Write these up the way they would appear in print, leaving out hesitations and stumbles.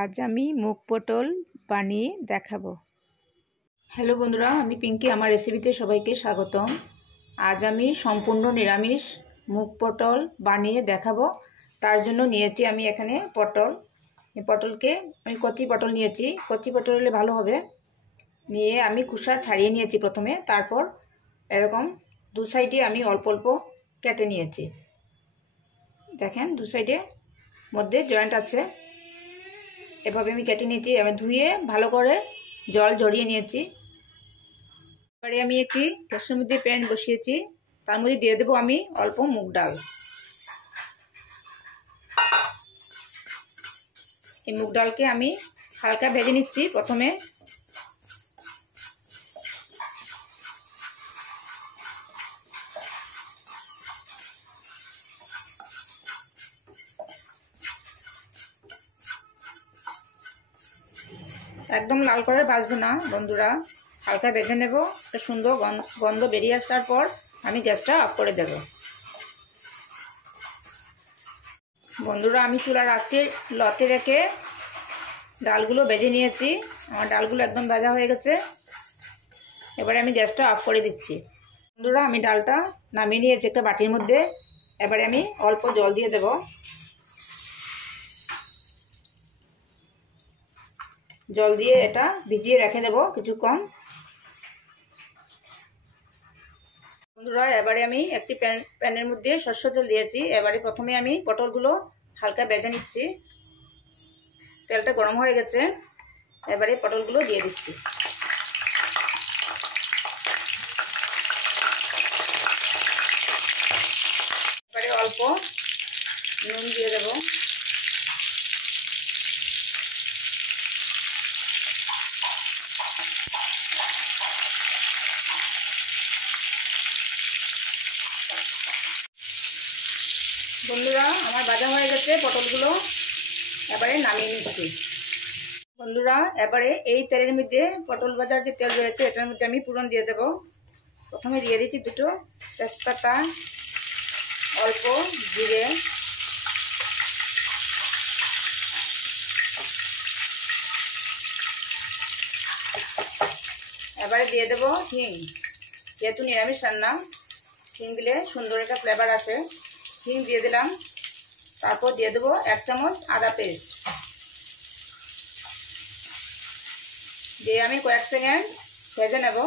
আজ আমি মুগ পটল বানিয়ে দেখাবো। হ্যালো বন্ধুরা, আমি পিঙ্কি, আমার রেসিপিতে সবাইকে স্বাগতম। আজ আমি সম্পূর্ণ নিরামিষ মুগ পটল বানিয়ে দেখাবো। তার জন্য নিয়েছি আমি এখানে পটল। এই পটলকে আমি কচি পটল নিয়েছি, কচি পটল হলে ভালো হবে। নিয়ে আমি খোসা ছাড়িয়ে নিয়েছি প্রথমে, তারপর এরকম দু সাইডে আমি অল্প অল্প কেটে নিয়েছি। দেখেন দু সাইডে মধ্যে জয়েন্ট আছে, এভাবে আমি কেটে নিয়েছি। আমি ধুয়ে ভালো করে জল ঝরিয়ে নিয়েছি। এবারে আমি একটি গ্যাসের মধ্যে প্যান বসিয়েছি, তার মধ্যে দিয়ে দেবো আমি অল্প মুগ ডাল। এই মুগ ডালকে আমি হালকা ভেজে নিচ্ছি প্রথমে। একদম লাল করে ভাজবো না বন্ধুরা, হালকা ভেজে নেব। একটা সুন্দর গন্ধ বেরিয়ে আসার পর আমি গ্যাসটা অফ করে দেব। বন্ধুরা, আমি চুলার আঁচে লতে রেখে ডালগুলো ভেজে নিয়েছি। আমার ডালগুলো একদম ভাজা হয়ে গেছে। এবারে আমি গ্যাসটা অফ করে দিচ্ছি। বন্ধুরা, আমি ডালটা নামিয়ে নিয়েছি একটা বাটির মধ্যে। এবারে আমি অল্প জল দিয়ে দেব। জল দিয়ে এটা ভিজিয়ে রেখে দেব কিছুক্ষণ। বন্ধুরা, এবারে আমি একটি প্যানের মধ্যে সরষের তেল দিয়েছি। এবারে প্রথমে আমি পটলগুলো হালকা ভেজে নিচ্ছি। তেলটা গরম হয়ে গেছে, এবারে পটলগুলো দিয়ে দিচ্ছি। এবারে অল্প নুন দিয়ে দেব। বন্ধুরা, আমার ভাজা হয়ে গেছে পটলগুলো, এবারে নামিয়ে নিচ্ছি। বন্ধুরা, এবারে এই তেলের মধ্যে পটল ভাজার যে তেল রয়েছে এটার মধ্যে আমি ফোড়ন দিয়ে দেব। প্রথমে দিয়ে দিচ্ছি দুটো তেজপাতা, অল্প জিরে, এবারে দিয়ে দেব হিং। যেহেতু নিরামিষ রান্না, হিং দিলে সুন্দর একটা ফ্লেভার আসে। হিং দিয়ে দিলাম। তারপর দিয়ে দেবো 1 চামচ আদা পেস্ট। দিয়ে আমি কয়েক সেকেন্ড ভেজে নেব।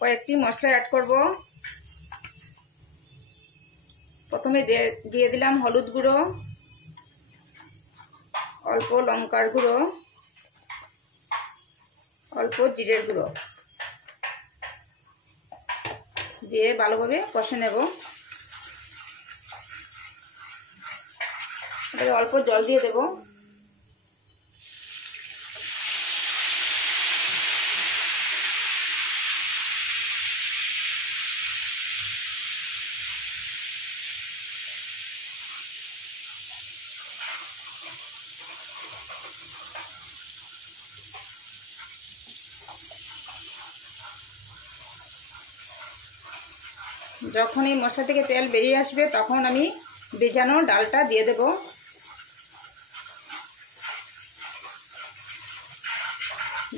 কয়েকটি মশলা অ্যাড করব। প্রথমে দিয়ে দিলাম হলুদ গুঁড়ো, অল্প লঙ্কার গুঁড়ো, অল্প জিরের গুঁড়ো দিয়ে ভালোভাবে কষে নেব। এবারে অল্প জল দিয়ে দেব। যখন এই মশলা থেকে তেল বেরিয়ে আসবে তখন আমি ভেজানো ডালটা দিয়ে দেব।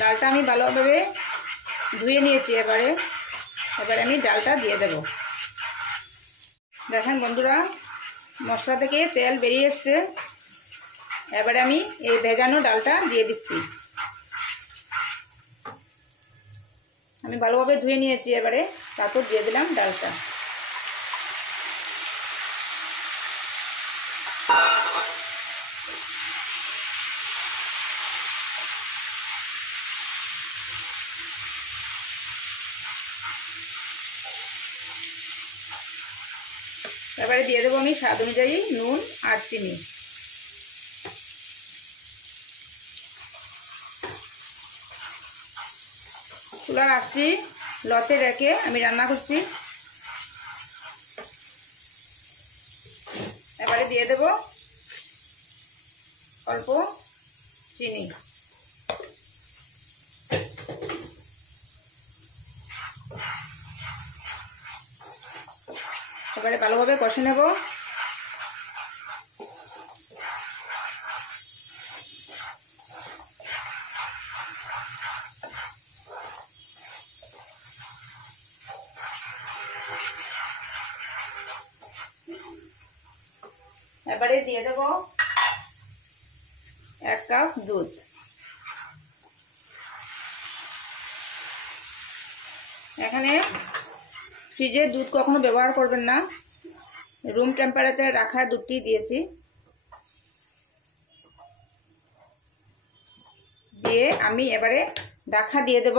ডালটা আমি ভালোভাবে ধুয়ে নিয়েছি। এবারে আমি ডালটা দিয়ে দেব। দেখেন বন্ধুরা, মশলা থেকে তেল বেরিয়ে এসছে। এবারে আমি এই ভেজানো ডালটা দিয়ে দিচ্ছি। আমি ভালোভাবে ধুয়ে নিয়েছি। এবারে তারপর দিয়ে দিলাম ডালটা। এবারে দিয়ে দেবো আমি স্বাদ অনুযায়ী নুন আর চিনি। চুলার আঁচটি লতে রেখে আমি রান্না করছি। এবারে দিয়ে দেব অল্প চিনি। এবারে ভালোভাবে কষে নেব। এবারে দিয়ে দেব 1 কাপ দুধ। এখানে ফ্রিজের দুধ কখনো ব্যবহার করবেন না, রুম টেম্পারেচারে রাখা দুধটি দিয়েছি। দিয়ে আমি এবারে ঢাকা দিয়ে দেব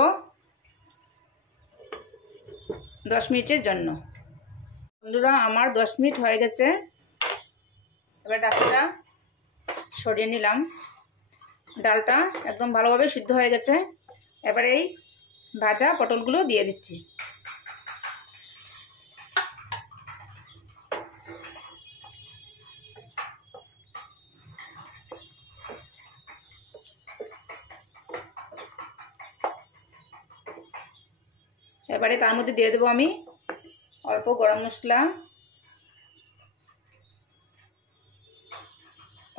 10 মিনিটের জন্য। বন্ধুরা আমার 10 মিনিট হয়ে গেছে, এবার ঢাকাটা সরিয়ে নিলাম। ডালটা একদম ভালোভাবে সিদ্ধ হয়ে গেছে। এবারে এই ভাজা পটলগুলো দিয়ে দিচ্ছি। এবারে তার মধ্যে দিয়ে দেবো আমি অল্প গরম মশলা,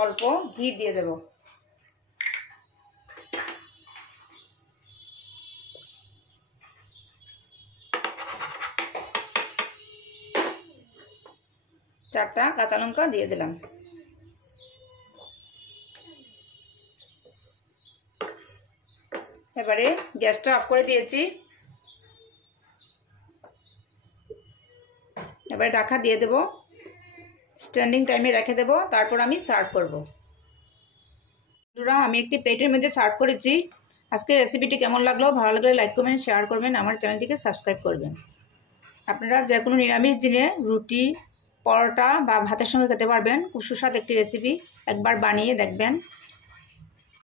অল্প ঘি দিয়ে দেব। চারটা কাঁচা লঙ্কা দিয়ে দিলাম। এবারে গ্যাসটা অফ করে দিয়েছি। এবারে ঢাকা দিয়ে দেব, স্ট্যান্ডিং টাইমে রেখে দেব, তারপর আমি সার্ভ করব। বন্ধুরা আমি একটি প্লেটের মধ্যে সার্ভ করেছি। আজকের রেসিপিটি কেমন লাগলো, ভালো লাগলে লাইক করবেন, শেয়ার করবেন, আমার চ্যানেলটিকে সাবস্ক্রাইব করবেন। আপনারা যে কোনো নিরামিষ দিনে রুটি, পরোটা বা ভাতের সঙ্গে খেতে পারবেন। খুব সুস্বাদু একটি রেসিপি, একবার বানিয়ে দেখবেন।